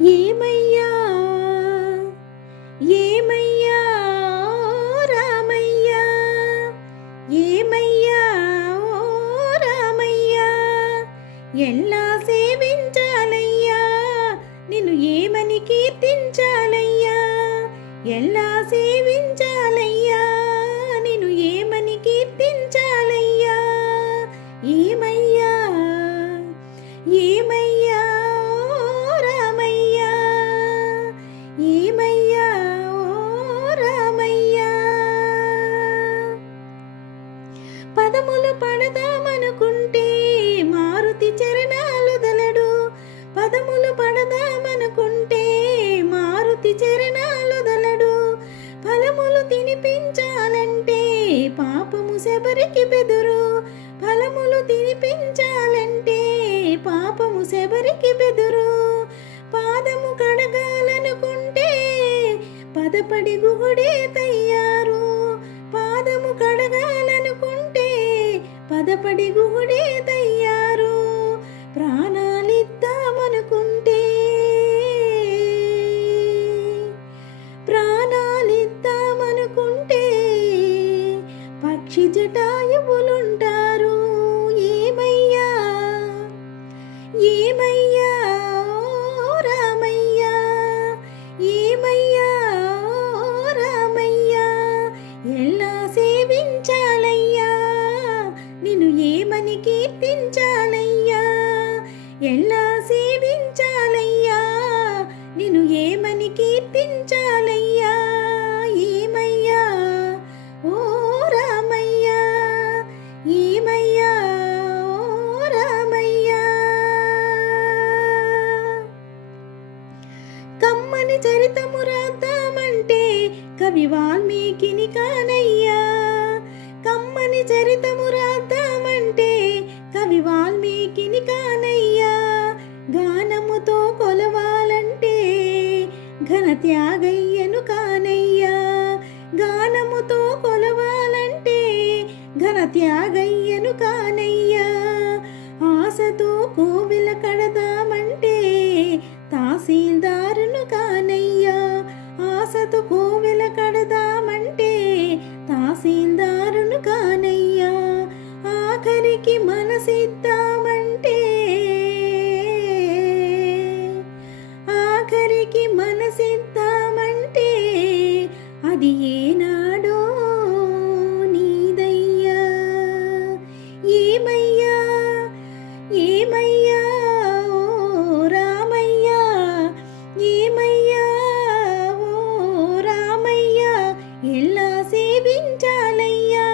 ఏమయ్యా? ఏమయ్యా? రామయ్యా! ఏమయ్యా? ఓ రామయ్యా! ఎలా సేవించాలయ్యా? నిన్ను ఏమని కీర్తించాలయ్యా? ఎలా సేవించాలయ్యా? పదములు పడదామనుకుంటే మారుతి చరణాలు దలడు పదములు పడదామనుకుంటే మారుతి చరణాలు దలడు ఫలములు తినిపించాలంటే పాపము శబరికి బెదురు. ఫలములు తినిపించాలంటే పాపము శబరికి బెదురు. పాదము కడగాలనుకుంటే పదపడి గుహుడే తయ్యారు బాధపడి గుహుడే తయ్యారు ఎలా సేవించాలయ్యా నిన్ను ఏమని కీర్తించాలయ్యా ఏమయ్యా? ఓ రామయ్యా ఏమయ్యా? ఓ రామయ్యా? కమ్మని చరితము రాద్దామంటే కవి వాల్మీకిని కానయ్యా. కమ్మని చరితము రాద్దామంటే ఘన త్యాగయ్యను కానయ్యా. గానముతో కొలవాలంటే ఘన త్యాగయ్యను కానయ్యా. ఆశతో కోవిల కడదామంటే తహసీల్దారును కానయ్యా. ఆశతో కోవిల కడదామంటే తహసీల్దారును కానయ్యా. ఆఖరికి మనసిద్దామంటే అది ఏనాడో నీదయ్యా? ఏమయ్యా? ఏమయ్యా? ఓ రామయ్యా? ఏమయ్యా? ఓ రామయ్యా? ఎలా సేవించాలయ్యా?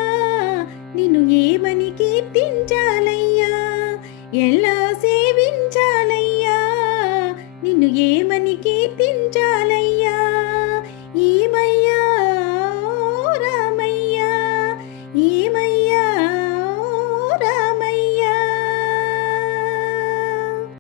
నిన్ను ఏమని కీర్తించాలయ్యా? ఎలా సేవించాలయ్యా? నిన్ను